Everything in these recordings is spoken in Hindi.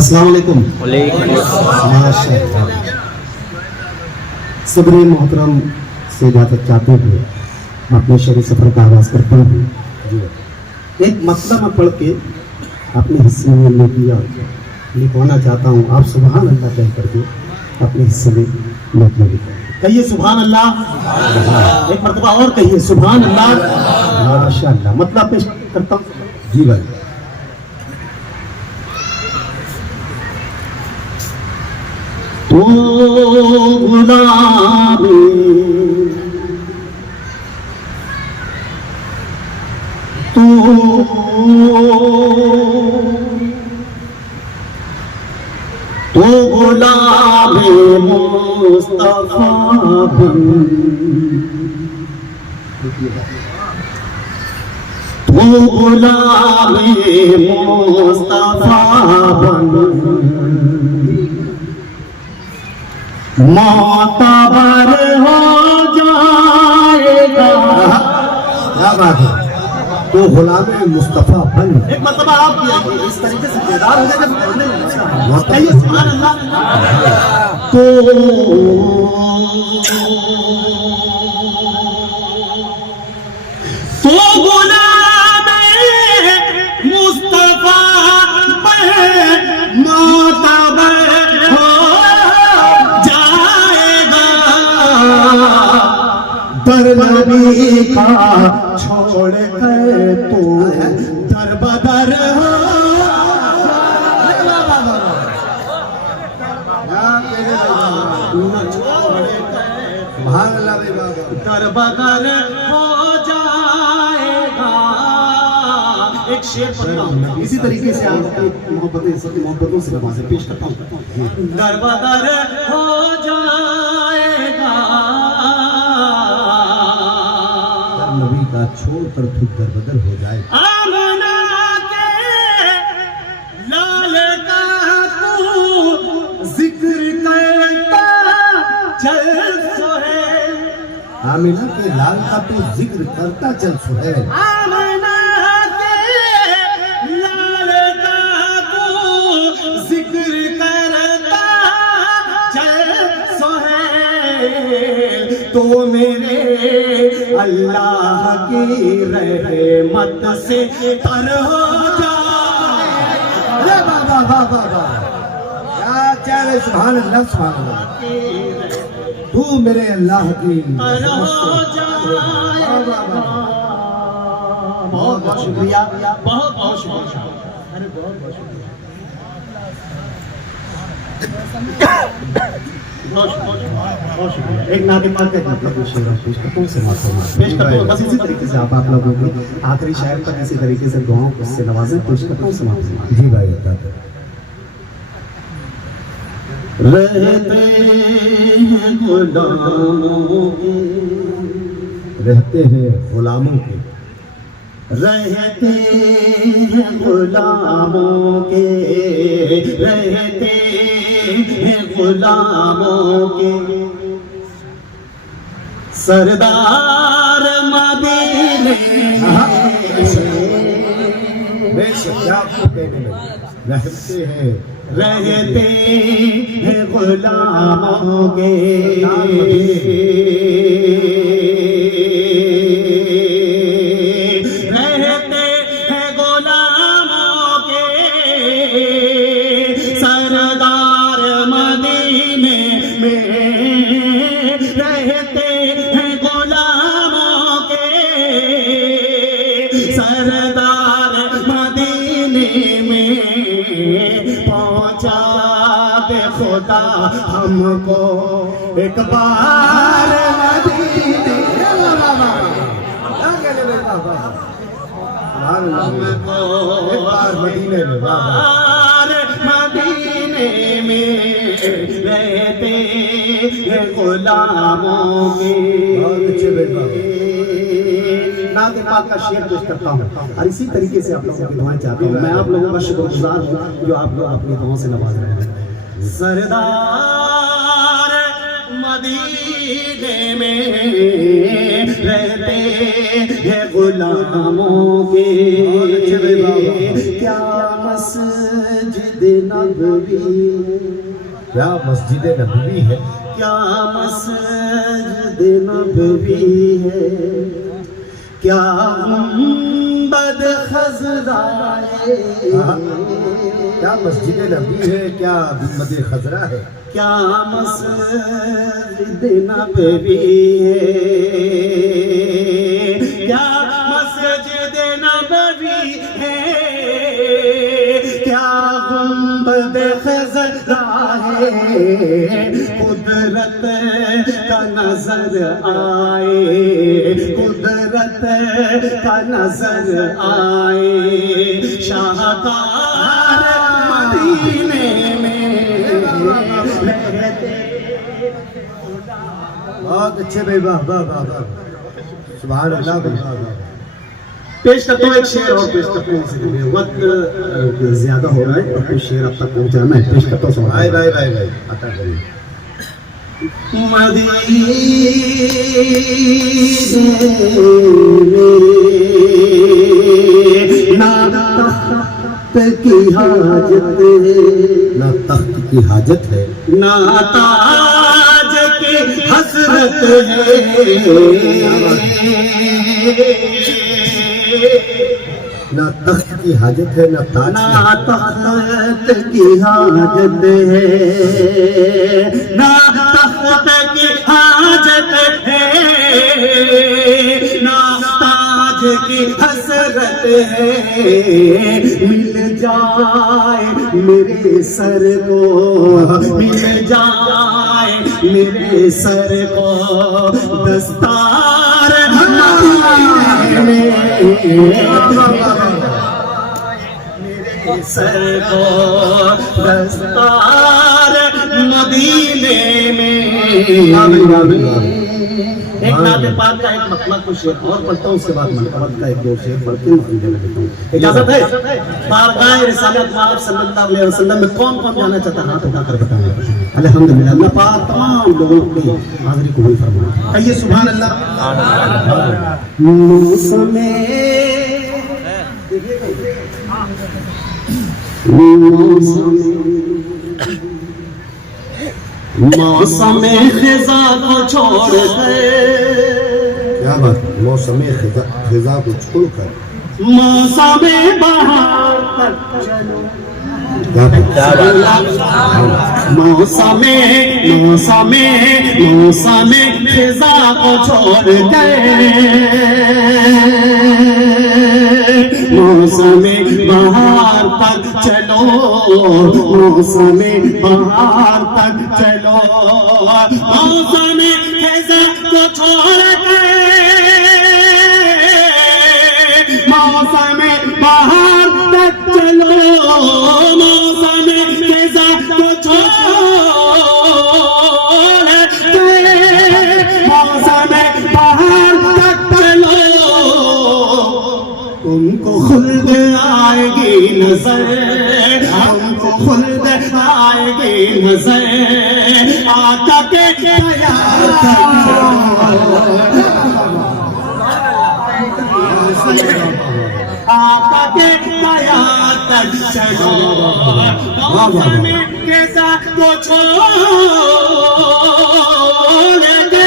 अस्सलाम वालेकुम। माशाअल्लाह। सब्र मोहतरम से इजाज़त चाहते हुए अपने शरीर सफर का आगाज करता हूँ। एक मसला मैं पढ़ के अपने हिस्से में लिखवाना चाहता हूँ। आप सुभान अल्लाह कह करके अपने हिस्से में कहिए सुभान अल्लाह। एक मरतबा और कहिए सुभान अल्लाह। माशाअल्लाह। मतलब पेश करता हूँ जी भाई। तो गुलाबी तो गुलाबी मुस्तफा बन तो गुलाबी मुस्तफा बन मोतबर हो जाएगा। क्या बात है। तो गुलाम मुस्तफा बन एक मतलब आप इस तरीके से बेदार हो जाए सुभान अल्लाह। तो गुलाम मुस्तफा बन मोतबर दर नबी का छोड़ कर तो दर बदर हो दर बदर हो जाएगा। एक शेर पढ़ता हूँ इसी तरीके से आपकी मोहब्बतों से नमाज़ें पेश करता हूँ। दर बदर हो जाएगा नबी का छोड़कर खुद दरबदर हो जाए। आमना के लाल का तू जिक्र करता चल सुहेल। आमिना के लाल का तू जिक्र करता चल सुहेल। आमना के लाल का तू जिक्र करता चल सुहेल। तो मेरे अल्लाह की रहमत से तर हो जाए। बाबा बाबा क्या चाहे सुभान अल्लाह सुभान अल्लाह। तू मेरे अल्लाह की तर हो जाए। बहुत बहुत शुक्रिया बहुत बहुत शुक्रिया। अरे बहुत बहुत शुक्रिया। एक नाते पाक का मतलब पेश करता हूँ बस इसी तरीके से आप लोगों को आखिरी शायर तक इसी तरीके से दुआओं से नवाजें पेश करता हूँ समाप्त जी भाई बताते रहते हैं गुलामों के रहते हैं गुलामों के रहते गुलामों के सरदार मदीने रहते हैं गुलामों के सरदार मदीने में पहुंचा दे खुदा हमको एक बार मदीने मदीने में रहते हैं गुलामों के। नाते पाक का शेर पेश करता हूँ और इसी तरीके से आप लोगों की दुआएं चाहता हूँ। मैं आप लोगों का शुक्रगुजार हूँ जो आप लोग अपनी दुआओं से नवाज रहे हैं। सरदार मदीने में रहते हैं गुलामों के क्या मस्जिद नबवी, क्या मस्जिद नबवी है, क्या मस्जिद नबवी है, क्या गुंबद खजरा है, क्या मस्जिद नबवी है, क्या गुंबद खजरा है, क्या मस्जिद नबवी है, क्या मस्जिद नबवी है, क्या गुंबद खजरा है, कुदरत का नजर आए, कुदरत का नजर आए, शाहकार मदीने में रहते। बहुत अच्छे भाई, वाह वाह वाह वाह, सुभान अल्लाह, वाह वाह। पेश करता हूँ एक शेर और पेश करता हूँ, वक्त ज्यादा हो रहा है और कुछ शेर अब तक पहुँचाना है, पेश करता हूँ। भाई भाई भाई भाई आता करिए। ना तख्त की हाजत है, ना तख्त की हाजत है, ना ताज की हसरत है, ना तख्त की हाजत है, ना ताज ना तख्त की हाजत है, ना तख्त की हाजत है, ना ताज की हसरत है, मिल जाए मेरे सर को, मिल जाए मेरे सर को दस्तार मेरे सर को दस्तार मदीने में। एक नाते पाक का एक मतलब को शेर और पढ़ता हूँ, उसके बाद मनकबत का एक दो शेर पढ़ के देता हूँ। इजाजत है? बारगाह रिसालत माब सल्लल्लाहु अलैहि वसल्लम में कौन कौन जाना चाहता है, हाथ उठाकर बताएं। अल्हम्दुलिल्लाह, अल्लाह पाक तमाम लोगों की हाजिरी कबूल फरमाए। कहिए सुभान अल्लाह। मौसमे मौसम खिजा को छोड़ कर, क्या बात, मौसम खिजा को छोड़कर मौसम बहार तक चलो, मौसम खिजा को छोड़ कर, मौसम बहार तक चलो, मौसम बहार तक चलो, मौसम खिजा को छोड़ कर, मौसम बहार तक चलो, मौसम खिजा को छोड़ कर, मौसम बहार तक चलो, तुमको खुल्द आएगी नजर, हमको खुल्द आएगी नजर, आका के आका के दया तक चलो, मौसम के साथ को छोड़ दे,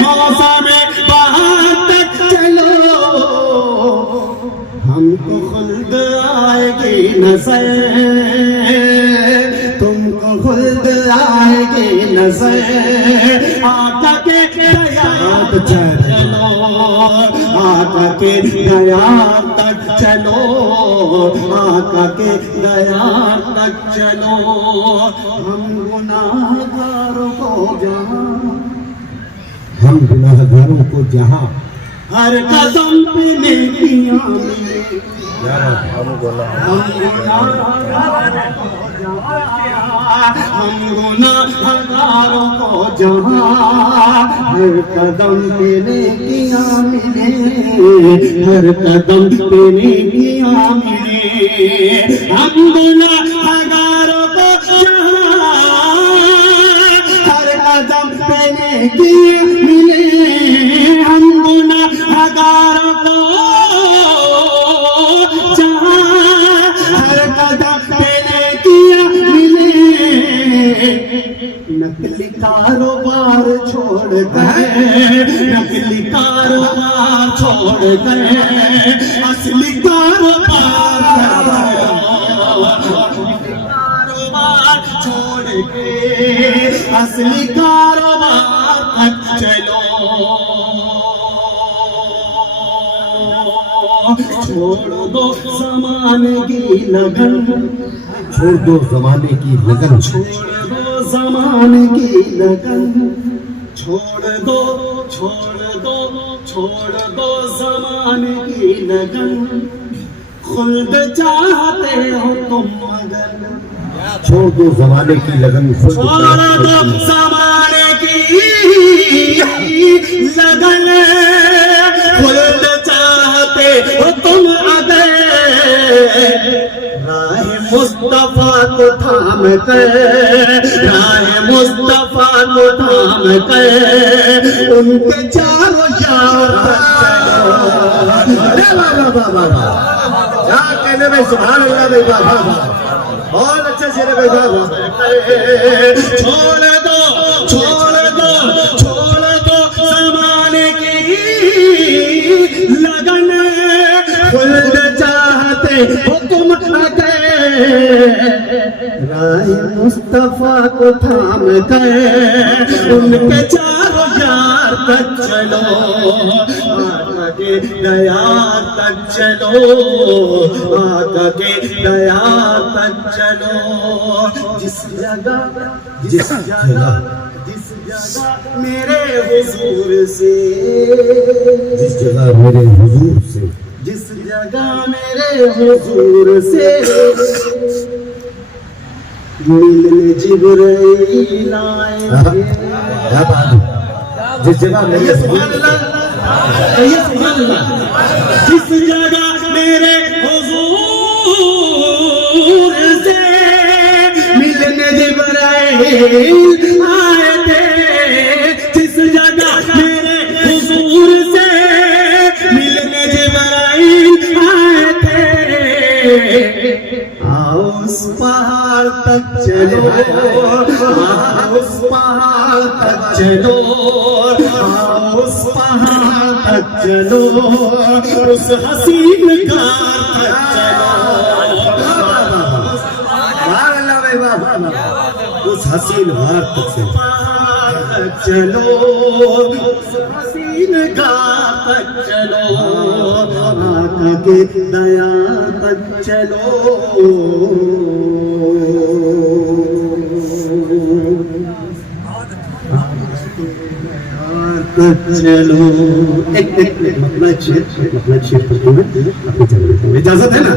मौसम बहार तक चलो, हमको खुल्द आएगी नजर, तुमको खुल्द आएगी नजर, आका के दया तक चलो, आका के दया तक चलो, आका के दया तक चलो, हम गुनाहगारों को जहाँ, हम गुनाहगारों को जहाँ हर कदम पे नेकियां हम गुनाहगारों को जहाँ हर कदम पे नेकियां मिले, हर कदम पे नेकियां मिले, हम गुनाहगारों को जहाँ हर कदम पे नेकियां मिले, हम गुनाहगारों को जहाँ हर कदम पे नकली कारोबार छोड़ गए, नकली कारोबार छोड़ गए, असली कारोबार छोड़ के असली कारोबार तक चलो, छोड़ दो ज़माने की लगन, छोड़ दो जमाने की लगन, छोड़ दो ज़माने की लगन, छोड़ दो छोड़ दो छोड़ दो ज़माने की लगन, खुल्द चाहते हो तुम मगर, छोड़ दो जमाने की लगन, छोड़ दो ज़माने की लगन, खुल्द चाहते हो तुम अगर, राह मुस्तफा को थाम कर, राह मुस्तफा को थाम कर, उनके चारों यार क्या कहने में सुभान अल्लाह भाई, बाबा बहुत अच्छे से रे भाई बाबा। छोड़ दो छोड़ दो छोड़ दो ज़माने की लगन, खुल्द चाहते हो तुम अगर, राह मुस्तफा को थाम कर, उनके चारों यार तक चलो, आका के दयार तक चलो, आका के दयार तक चलो, जिस जगह मेरे हुजूर से, जिस जगह मेरे हुजूर से, जिस जगह मेरे हुजूर से मिलने जिब्राइल आएंगे, क्या बात है, जिस जगह मेरे सुभान अल्लाह, सुभान अल्लाह, जिस जगह मेरे हुजूर से मिलने जिब्राइल आए थे, जिस जगह मेरे हुजूर से मिलने जिब्राइल आए थे, आओ उस पहाड़ तक चलो, आओ उस पहाड़ तक चलो, आओ उस पहाड़ तक चलो, उस हसीन कार तक चलो, सुभान अल्लाह भाई बाबा, उस हसीन हार तक से चलो, उस हसीन कार तक चलो, आका के दया तक चलो, चलो। एक अपना शेर पढ़ूंगा, अपनी जगह इजाजत है ना?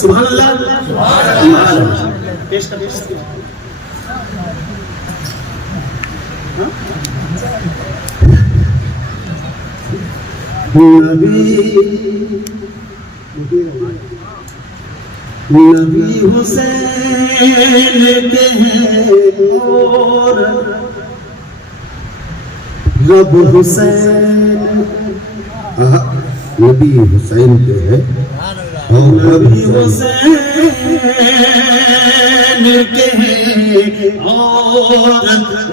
सुभान अल्लाह, पेश कर, पेश कर। नबी हुसैन के और रब हुसैन, नबी हुसैन के है और नबी हुसैन के और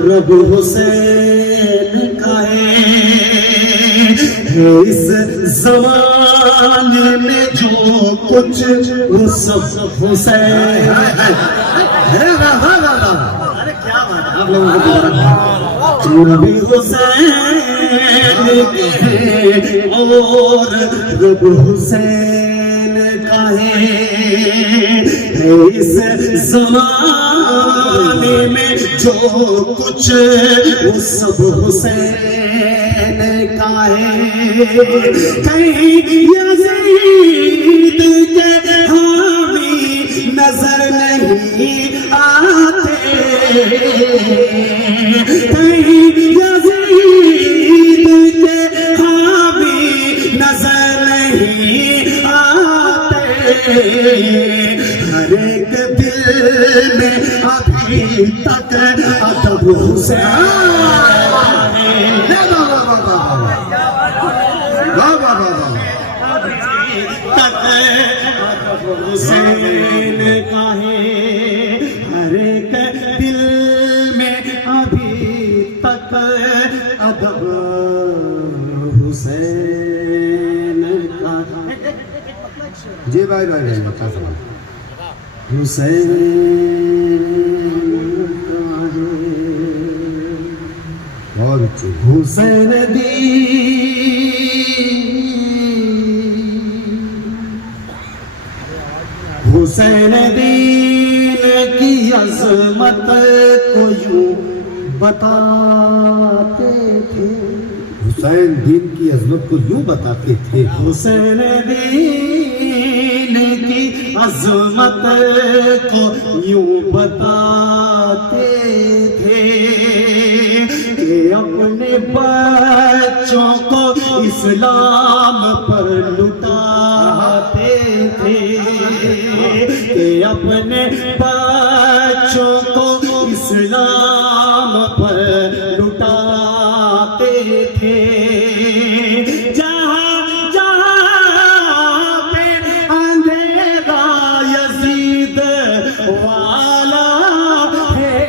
रब हुसैन का है, इस जमाने में जो कुछ वो सब हुसैन है। अरे क्या बात है आप लोगों को, नबी हुसैन के और रब हुसैन का है, इस जमाने में जो कुछ वो सब हुसैन का है, कहीं यजीद के हामी नजर नहीं आते, कहीं यजीद के हामी नजर नहीं आते, हर एक दिल में अभी तक अदब हुसैन हुसैन का है, हर एक दिल में जी भाई भाई भाई बता सवाल। हुसैन बहुत अच्छी। हुसैन दी हुसैन दीन की अजमत को यूं बताते थे। हुसैन दीन की अजमत को यूं बताते थे। हुसैन दीन की अजमत को यूं बताते थे कि अपने बच्चों को इस्लाम पर लुटाते थे, कि अपने बच्चों को इस्लाम पर लुटाते थे। जहाँ जहाँ पे अंधेरा यजीद वाला है,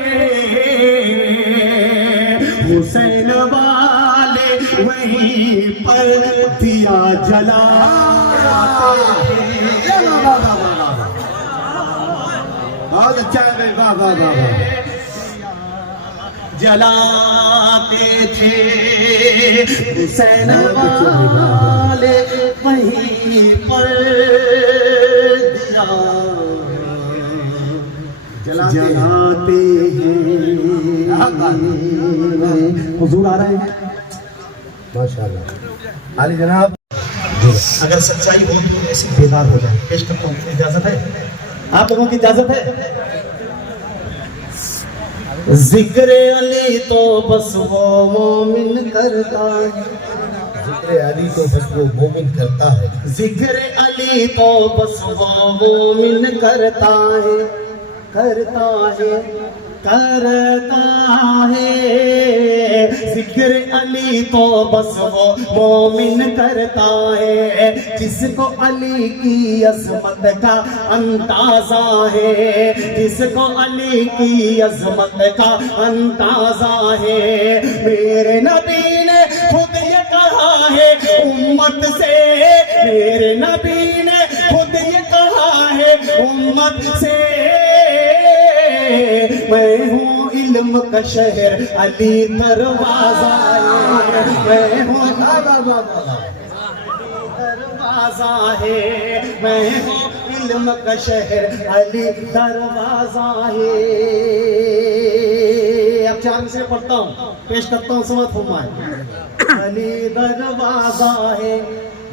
हुसैन वाले वहीं पर दिया जला बहुत अच्छा है भाई, वाह वाह वाह वाह। जलाते थे। हुसैन वाले वहीं पर दिया जलाते हैं। हुजूर आ रहे हैं माशाल्लाह। अली जनाब अगर सच्चाई हो तो ऐसे बेदार हो जाए। पेश करता हूँ, इजाजत है? आप लोगों की इजाजत है? जिक्र अली तो बस वो मोमिन करता है। जिक्र अली तो बस वो मोमिन करता है। जिक्र अली तो बस वो मोमिन करता है, करता है, करता है। जिक्र अली तो बस वो मोमिन करता है जिसको अली की अजमत का अंदाजा है, जिसको अली की अजमत का अंदाजा है। मेरे नबी ने खुद ये कहा है उम्मत से, मेरे नबी ने खुद ये कहा है उम्मत से, मैं हूँ इल्म का शहर अली दरवाजा है, मैं हूँ दरवाजा है, मैं हूँ इल्म का शहर अली दरवाजा है। अब चार से पढ़ता हूँ, पेश करता हूँ, समझ फरमाए। अली दरवाजा है,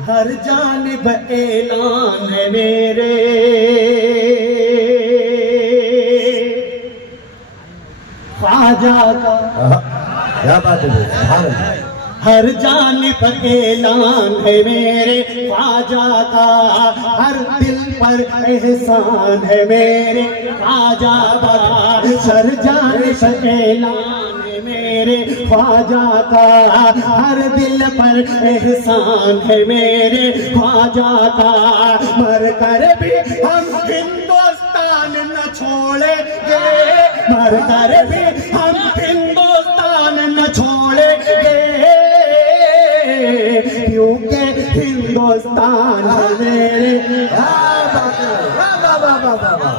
हर जानिब ऐलान है मेरे, ख्वाजा का क्या बात है, हर जानिब ऐलान है मेरे, ख्वाजा का हर दिल पर एहसान है मेरे, ख्वाजा का हर जानिब ऐलान है मेरे, ख्वाजा का हर दिल पर एहसान है मेरे, ख्वाजा का मर कर भी हम हिंदुस्तान न छोड़ेंगे, मर कर भी हम हिंदुस्तान न छोड़ेंगे, क्योंकि हिंदुस्तान मेरे। वाह वाह वाह वाह वाह वाह।